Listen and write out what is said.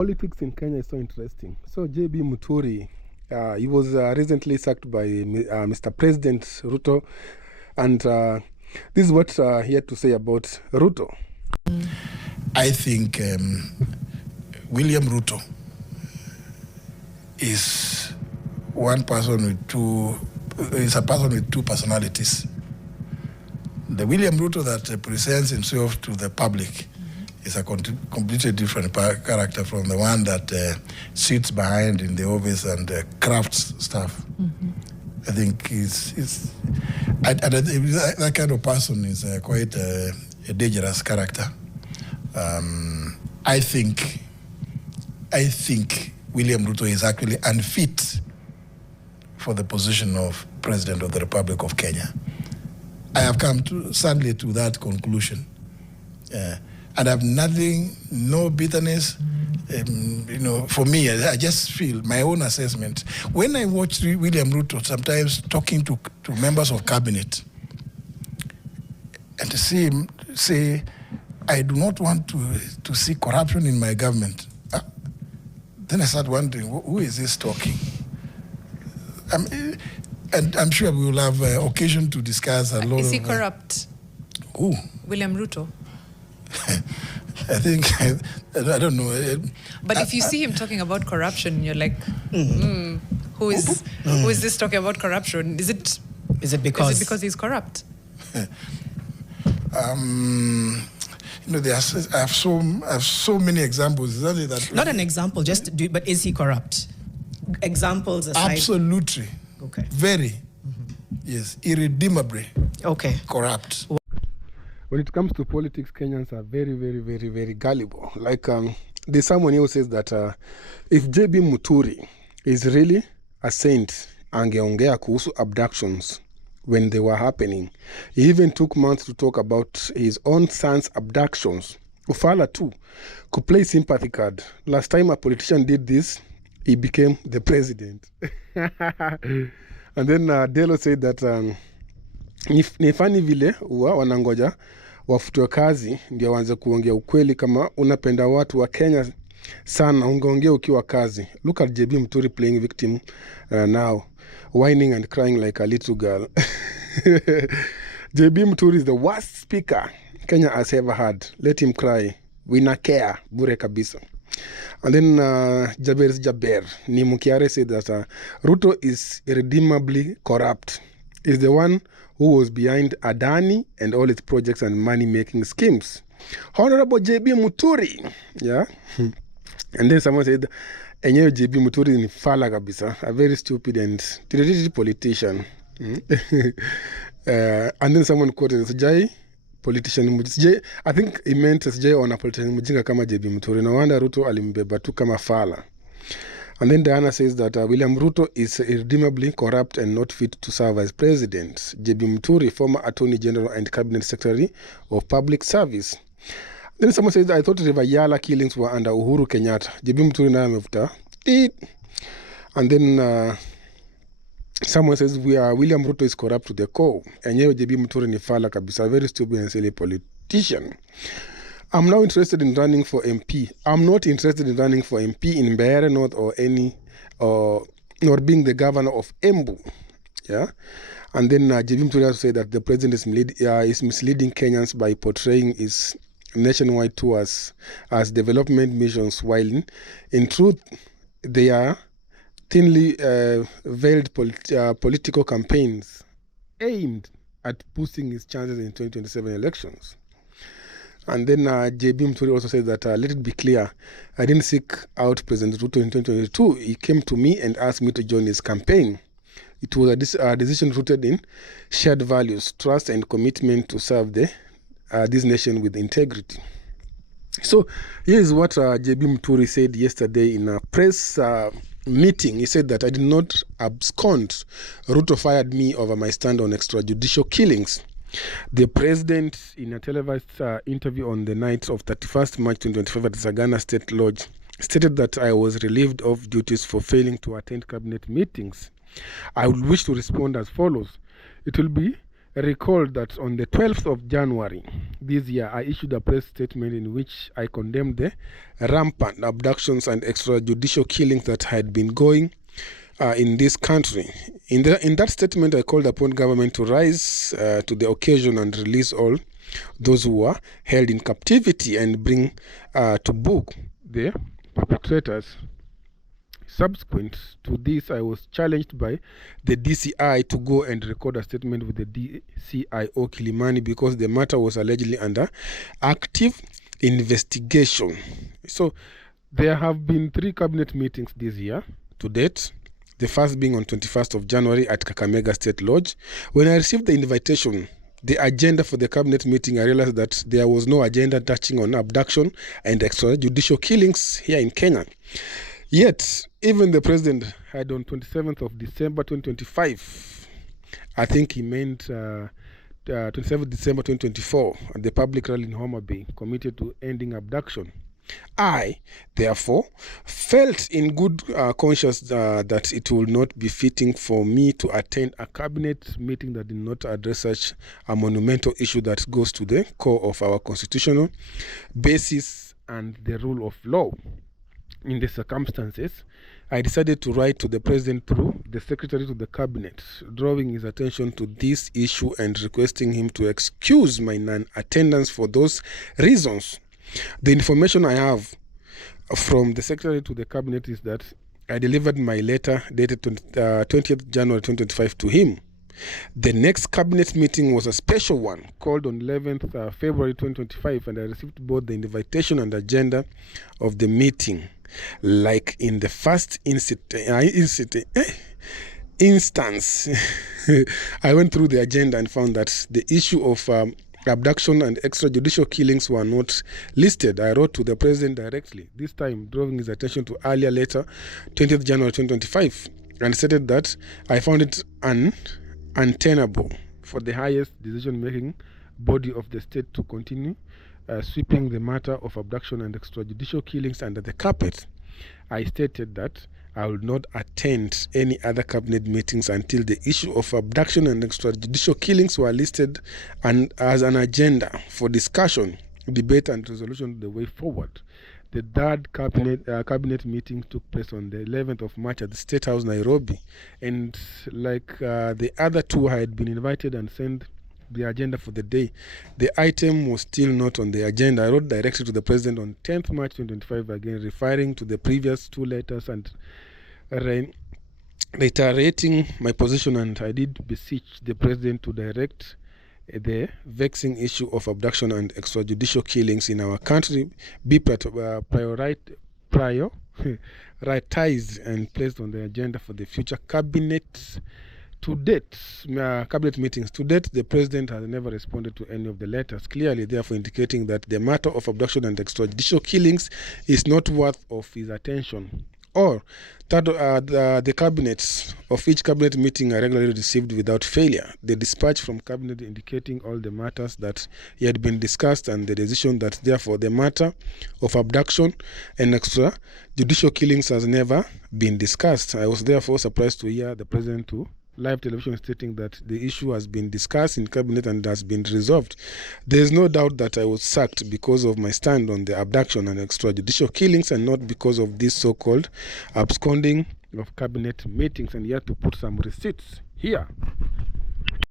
Politics in Kenya is so interesting. So JB Muturi, he was recently sacked by Mr. President Ruto, and this is what he had to say about Ruto. I think William Ruto is one person with a person with two personalities. The William Ruto that presents himself to the public is a completely different character from the one that sits behind in the office and crafts stuff. I think that kind of person is quite a dangerous character. I think William Ruto is actually unfit for the position of President of the Republic of Kenya. I have come sadly to that conclusion. And I have no bitterness. For me, I just feel my own assessment. When I watch William Ruto sometimes talking to members of cabinet and to see him say, I do not want to see corruption in my government. Then I start wondering, who is this talking? And I'm sure we will have occasion to discuss a lot. Is he corrupt? Who? William Ruto. I think, I don't know. But if you see him talking about corruption, you're like, who is this talking about corruption? Is it because he's corrupt? I have so many examples. Not an example, but is he corrupt? Examples aside. Absolutely. Okay. Very. Yes. Irredeemably. Okay. Corrupt. When it comes to politics, Kenyans are very, very, very, very gullible. Like, there's someone who says that if JB Muturi is really a saint, angeongea kuhusu abductions when they were happening. He even took months to talk about his own son's abductions. Ufala too, could play sympathy card. Last time a politician did this, he became the president. And then Delo said that ni funny vile wanangoja wafutwe kazi ndio waanze kuongea ukweli. Kama unapenda watu wa Kenya sana, ungeongea ukiwa kazi. Look at JB Muturi playing victim now, whining and crying like a little girl. JB Muturi is the worst speaker Kenya has ever had. Let him cry. We na care bure kabisa. And then Jaber ni Mukiare said that Ruto is irredeemably corrupt. Is the one who was behind Adani and all its projects and money-making schemes. Honorable JB Muturi, yeah? And then someone said, enyewe JB Muturi ni fala kabisa, a very stupid and irritated politician. And then someone quoted, Sijai, politician, I think he meant Sijai on a politician mujinga kama JB Muturi. No wonder Ruto alimbeba tu kama fala. And then Diana says that William Ruto is irredeemably corrupt and not fit to serve as president. JB Muturi, former Attorney General and Cabinet Secretary of Public Service. Then someone says, I thought River Yala killings were under Uhuru Kenyatta. JB Muturi na amefuta. And then someone says, William Ruto is corrupt to the core. Enyewe JB Muturi ni fala kabisa, very stupid and silly politician. I'm now interested in running for MP. I'm not interested in running for MP in Mbeere North nor being the governor of Embu. Yeah, and then JB Muturi also said that the president is misleading Kenyans by portraying his nationwide tours as development missions, while in truth they are thinly veiled political campaigns aimed at boosting his chances in 2027 elections. And then JB Muturi also said that, let it be clear, I didn't seek out President Ruto in 2022. He came to me and asked me to join his campaign. It was a decision rooted in shared values, trust, and commitment to serve this nation with integrity. So here is what JB Muturi said yesterday in a press meeting. He said that I did not abscond. Ruto fired me over my stand on extrajudicial killings. The president, in a televised interview on the night of 31st March 2025 at Sagana State Lodge, stated that I was relieved of duties for failing to attend cabinet meetings. I would wish to respond as follows. It will be recalled that on the 12th of January this year, I issued a press statement in which I condemned the rampant abductions and extrajudicial killings that had been going in this country. In that statement, I called upon government to rise to the occasion and release all those who were held in captivity and bring to book the perpetrators. Subsequent to this, I was challenged by the DCI to go and record a statement with the DCIO Kilimani because the matter was allegedly under active investigation. So there have been 3 cabinet meetings this year to date. The first being on 21st of January at Kakamega State Lodge. When I received the invitation, the agenda for the cabinet meeting, I realized that there was no agenda touching on abduction and extrajudicial killings here in Kenya. Yet, even the president had on 27th of December 2025, I think he meant 27th December 2024, at the public rally in Homa Bay, committed to ending abduction. I, therefore, felt in good conscience that it will not be fitting for me to attend a cabinet meeting that did not address such a monumental issue that goes to the core of our constitutional basis and the rule of law. In the circumstances, I decided to write to the president through the secretary to the cabinet, drawing his attention to this issue and requesting him to excuse my non-attendance for those reasons. The information I have from the secretary to the cabinet is that I delivered my letter dated 20th January 2025 to him. The next cabinet meeting was a special one called on 11th February 2025, and I received both the invitation and agenda of the meeting. Like in the first instance, I went through the agenda and found that the issue of abduction and extrajudicial killings were not listed. I wrote to the president directly, this time drawing his attention to earlier letter, 20th January 2025, and stated that I found it untenable for the highest decision-making body of the state to continue sweeping the matter of abduction and extrajudicial killings under the carpet. I stated that I will not attend any other cabinet meetings until the issue of abduction and extrajudicial killings were listed and as an agenda for discussion, debate and resolution the way forward. The third cabinet meeting took place on the 11th of March at the State House, Nairobi. And like the other two, I had been invited and sent the agenda for the day. The item was still not on the agenda. I wrote directly to the president on 10th March 2025, again referring to the previous 2 letters and reiterating my position, and I did beseech the president to direct the vexing issue of abduction and extrajudicial killings in our country be prioritized and placed on the agenda for the future cabinet. To date, cabinet meetings. To date, the president has never responded to any of the letters, clearly therefore indicating that the matter of abduction and extrajudicial killings is not worth of his attention. Or that the cabinets of each cabinet meeting are regularly received without failure. The dispatch from cabinet indicating all the matters that he had been discussed and the decision that therefore the matter of abduction and extrajudicial killings has never been discussed. I was therefore surprised to hear the president to live television stating that the issue has been discussed in cabinet and has been resolved. There is no doubt that I was sacked because of my stand on the abduction and extrajudicial killings and not because of this so-called absconding of cabinet meetings. And you have to put some receipts here.